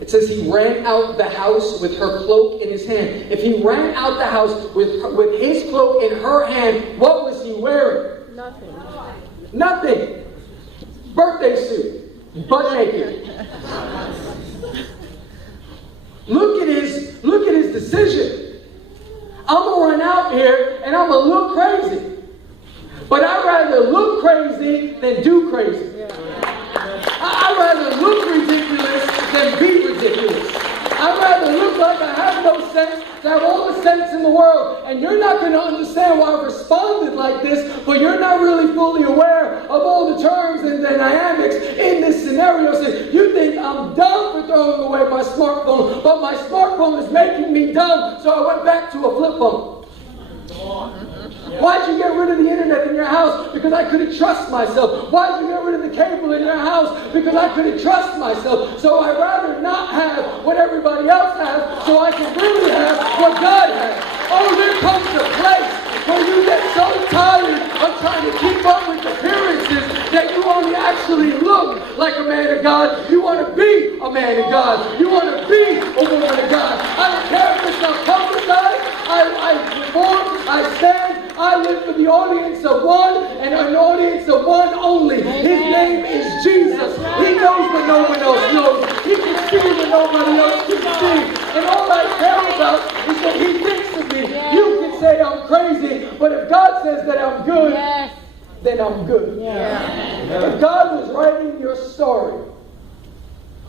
It says he ran out the house with her cloak in his hand. If he ran out the house with his cloak in her hand, what was he wearing? Nothing. Nothing. Birthday suit. Butt naked. Look at his decision. I'm going to run out here and I'm going to look crazy. But I'd rather look crazy than do crazy. I'd rather look ridiculous than be ridiculous. I'd rather look like I have no sense than have all the sense in the world. And you're not going to understand why I responded like this, but you're not really fully aware of all the terms and the dynamics in this scenario. So you think I'm dumb for throwing away my smartphone, but my smartphone is making me dumb, so I went back to a flip phone. Why'd you get rid of the internet in your house? Because I couldn't trust myself. Why'd you get rid of the cable in your house? Because I couldn't trust myself. So I'd rather not have what everybody else has, so I can really have what God has. Oh, there comes a place where you get so tired of trying to keep up with appearances that you only actually look like a man of God. You want to be a man of God. You want to be a woman of God. I don't care if it's not publicized. I perform, I stand, I live for the audience of one and an audience of one only. His name is Jesus. He knows what no one else knows. He can see what nobody else can see. And all I care about is that he thinks of me. You can say I'm crazy, but if God says that I'm good, then I'm good. If God was writing your story,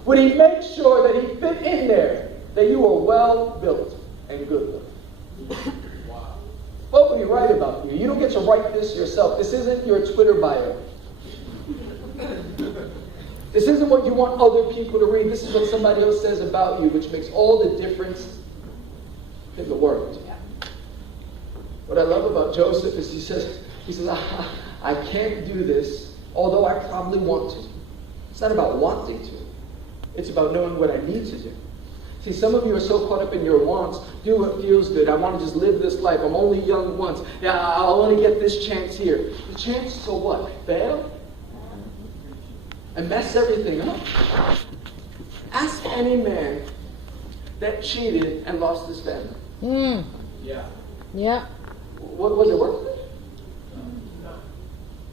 would he make sure that he fit in there that you were well built and good looking? What would he write about you? You don't get to write this yourself. This isn't your Twitter bio. This isn't what you want other people to read. This is what somebody else says about you, which makes all the difference in the world. What I love about Joseph is he says, I can't do this, although I probably want to. It's not about wanting to. It's about knowing what I need to do. See, some of you are so caught up in your wants. Do what feels good. I want to just live this life. I'm only young once. Yeah, I'll only get this chance here. The chance to what? Fail? And mess everything up? Ask any man that cheated and lost his family. Yeah. Was it worth it?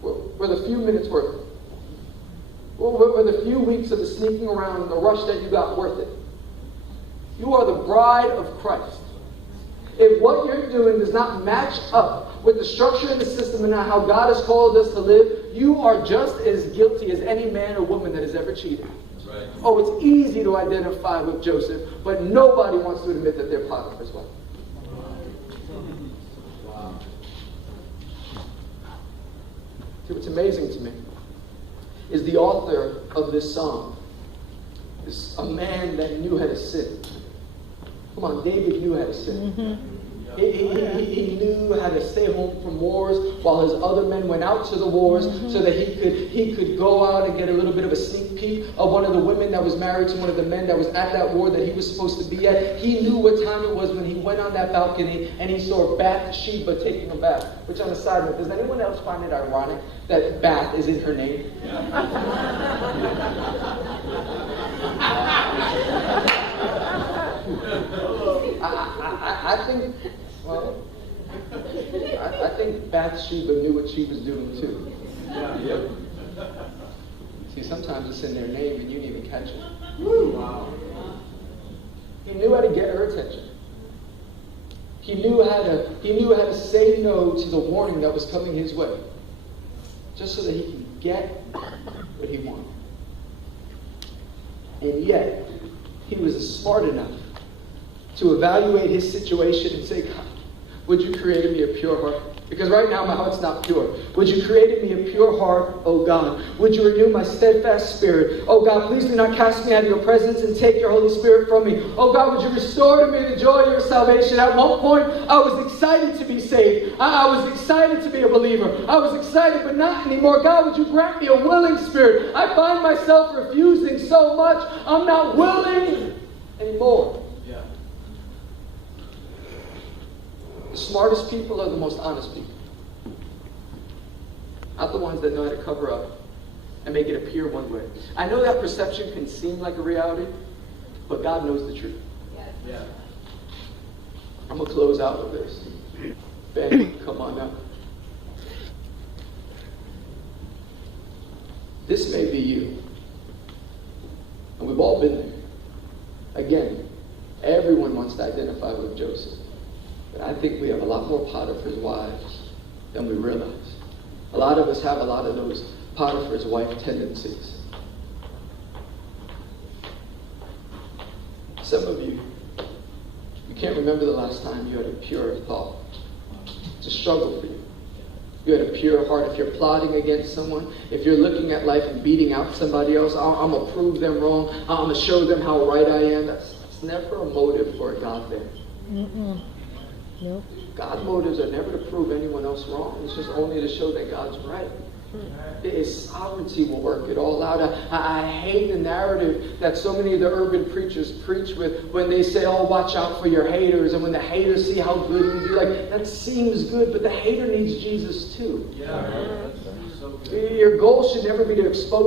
Were the few minutes worth it? Were the few weeks of the sneaking around and the rush that you got worth it? You are the bride of Christ. If what you're doing does not match up with the structure and the system and how God has called us to live, you are just as guilty as any man or woman that has ever cheated. Right. Oh, it's easy to identify with Joseph, but nobody wants to admit that they're Potiphar's wife. Wow. See, what's amazing to me is the author of this psalm is a man that knew how to sin. Come on, David knew how to sin. He knew how to stay home from wars while his other men went out to the wars so that he could go out and get a little bit of a sneak peek of one of the women that was married to one of the men that was at that war that he was supposed to be at. He knew what time it was when he went on that balcony and he saw Bathsheba taking a bath. Which, on a side note, does anyone else find it ironic that Bath is in her name? I think, well, I think Bathsheba knew what she was doing too. Yep. See, sometimes it's in their name and you didn't even catch it. Wow. He knew how to get her attention. He knew how to say no to the warning that was coming his way, just so that he could get what he wanted. And yet, he was smart enough to evaluate his situation and say, God, would you create in me a pure heart? Because right now my heart's not pure. Would you create in me a pure heart, oh God? Would you renew my steadfast spirit? Oh God, please do not cast me out of your presence and take your Holy Spirit from me. Oh God, would you restore to me the joy of your salvation? At one point, I was excited to be saved. I was excited to be a believer. I was excited, but not anymore. God, would you grant me a willing spirit? I find myself refusing so much. I'm not willing anymore. The smartest people are the most honest people. Not the ones that know how to cover up. and make it appear one way. I know that perception can seem like a reality, but God knows the truth. Yeah. I'm going to close out with this. Ben, come on up. This may be you. And we've all been there. Again, everyone wants to identify with Joseph. But I think we have a lot more Potiphar's wives than we realize. A lot of us have a lot of those Potiphar's wife tendencies. Some of you can't remember the last time you had a pure thought. It's a struggle for you. You had a pure heart. If you're plotting against someone, if you're looking at life and beating out somebody else, I'm going to prove them wrong. I'm going to show them how right I am. That's never a motive for a God there. Nope. God's motives are never to prove anyone else wrong. It's just only to show that God's right. His sovereignty will work it all out. I hate the narrative that so many of the urban preachers preach with when they say, oh, watch out for your haters. And when the haters see how good you do, like, that seems good, but the hater needs Jesus too. Yeah. Your goal should never be to expose